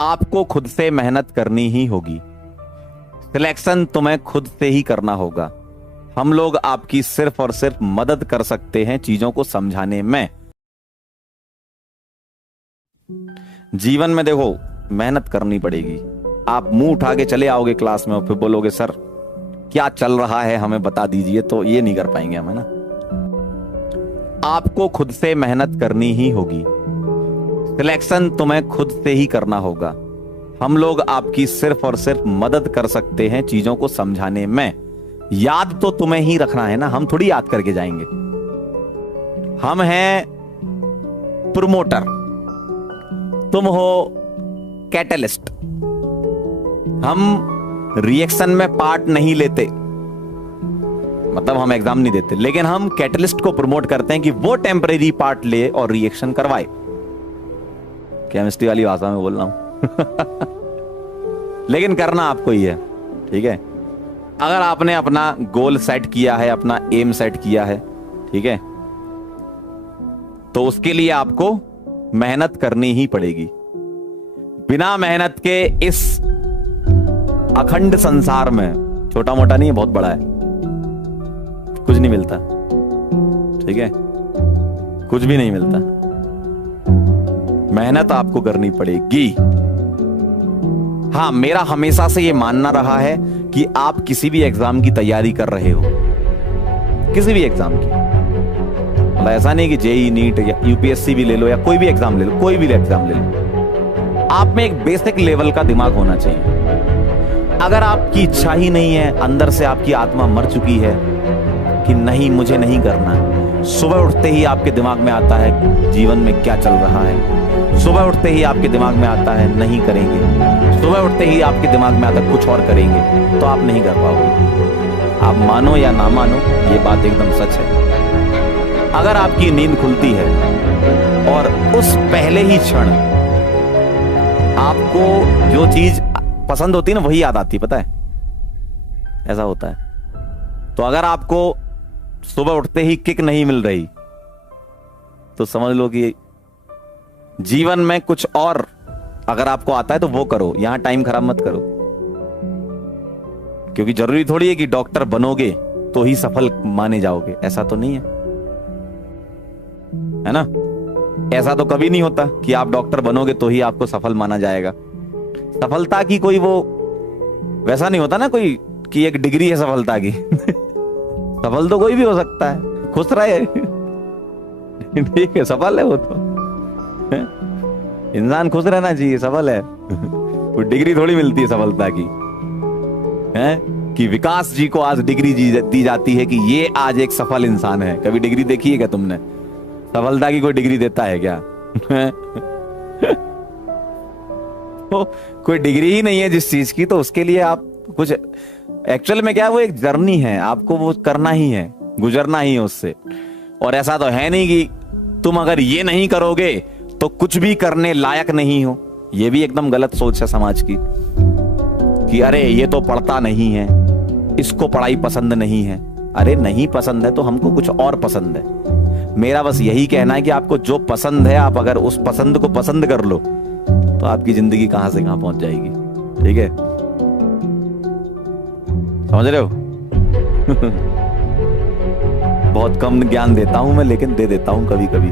आपको खुद से मेहनत करनी ही होगी। सिलेक्शन तुम्हें खुद से ही करना होगा। हम लोग आपकी सिर्फ और सिर्फ मदद कर सकते हैं चीजों को समझाने में। जीवन में देखो, मेहनत करनी पड़ेगी। आप मुंह उठा के चले आओगे क्लास में और फिर बोलोगे सर क्या चल रहा है हमें बता दीजिए, तो ये नहीं कर पाएंगे हम, है ना। आपको खुद से मेहनत करनी ही होगी। सिलेक्शन तुम्हें खुद से ही करना होगा। हम लोग आपकी सिर्फ और सिर्फ मदद कर सकते हैं चीजों को समझाने में। याद तो तुम्हें ही रखना है ना, हम थोड़ी याद करके जाएंगे। हम हैं प्रमोटर, तुम हो कैटलिस्ट। हम रिएक्शन में पार्ट नहीं लेते, मतलब हम एग्जाम नहीं देते, लेकिन हम कैटलिस्ट को प्रमोट करते हैं कि वो टेम्परेरी पार्ट ले और रिएक्शन करवाए। केमिस्ट्री वाली भाषा में बोल रहा हूं लेकिन करना आपको ही है, ठीक है। अगर आपने अपना गोल सेट किया है, अपना एम सेट किया है, ठीक है, तो उसके लिए आपको मेहनत करनी ही पड़ेगी। बिना मेहनत के इस अखंड संसार में, छोटा मोटा नहीं है, बहुत बड़ा है, कुछ नहीं मिलता, ठीक है, कुछ भी नहीं मिलता। मेहनत आपको करनी पड़ेगी। हाँ, मेरा हमेशा से ये मानना रहा है कि आप किसी भी एग्जाम की तैयारी कर रहे हो, किसी भी एग्जाम की, मतलब ऐसा नहीं कि जेई नीट या यूपीएससी भी ले लो या कोई भी एग्जाम ले लो, कोई भी एग्जाम ले लो, आप में एक बेसिक लेवल का दिमाग होना चाहिए। अगर आपकी इच्छा ही नहीं है, अंदर से आपकी आत्मा मर चुकी है कि नहीं मुझे नहीं करना, सुबह उठते ही आपके दिमाग में आता है जीवन में क्या चल रहा है, सुबह उठते ही आपके दिमाग में आता है नहीं करेंगे, सुबह उठते ही आपके दिमाग में आता है कुछ और करेंगे, तो आप नहीं कर पाओगे। आप मानो या ना मानो, ये बात एकदम सच है। अगर आपकी नींद खुलती है और उस पहले ही क्षण आपको जो चीज पसंद होती है ना वही याद आती, पता है, ऐसा होता है। तो अगर आपको सुबह उठते ही किक नहीं मिल रही, तो समझ लो कि जीवन में कुछ और अगर आपको आता है तो वो करो, यहां टाइम खराब मत करो। क्योंकि जरूरी थोड़ी है कि डॉक्टर बनोगे तो ही सफल माने जाओगे, ऐसा तो नहीं है ना। ऐसा तो कभी नहीं होता कि आप डॉक्टर बनोगे तो ही आपको सफल माना जाएगा। सफलता की कोई वो वैसा नहीं होता ना कोई कि एक डिग्री है सफलता की सफल तो कोई भी हो सकता है, खुश रहे ठीक है, सफल है वो तो इंसान खुश रहना चाहिए, सफल है कोई डिग्री थोड़ी मिलती है सफलता की, है कि विकास जी को आज डिग्री दी जाती है कि ये आज एक सफल इंसान है। कभी डिग्री देखी है क्या तुमने? सफलता की कोई डिग्री देता है क्या तो कोई डिग्री ही नहीं है जिस चीज की, तो उसके लिए आप कुछ एक्चुअल में क्या है, वो एक जर्नी है, आपको वो करना ही है, गुजरना ही है उससे। और ऐसा तो है नहीं कि तुम अगर ये नहीं करोगे तो कुछ भी करने लायक नहीं हो। ये भी एकदम गलत सोच है समाज की कि अरे ये तो पढ़ता नहीं है, इसको पढ़ाई पसंद नहीं है। अरे नहीं पसंद है तो हमको कुछ और पसंद है। मेरा बस यही कहना है कि आपको जो पसंद है, आप अगर उस पसंद को पसंद कर लो तो आपकी जिंदगी कहां से कहां पहुंच जाएगी, ठीक है, समझ रहे हो बहुत कम ज्ञान देता हूं मैं, लेकिन दे देता हूं कभी कभी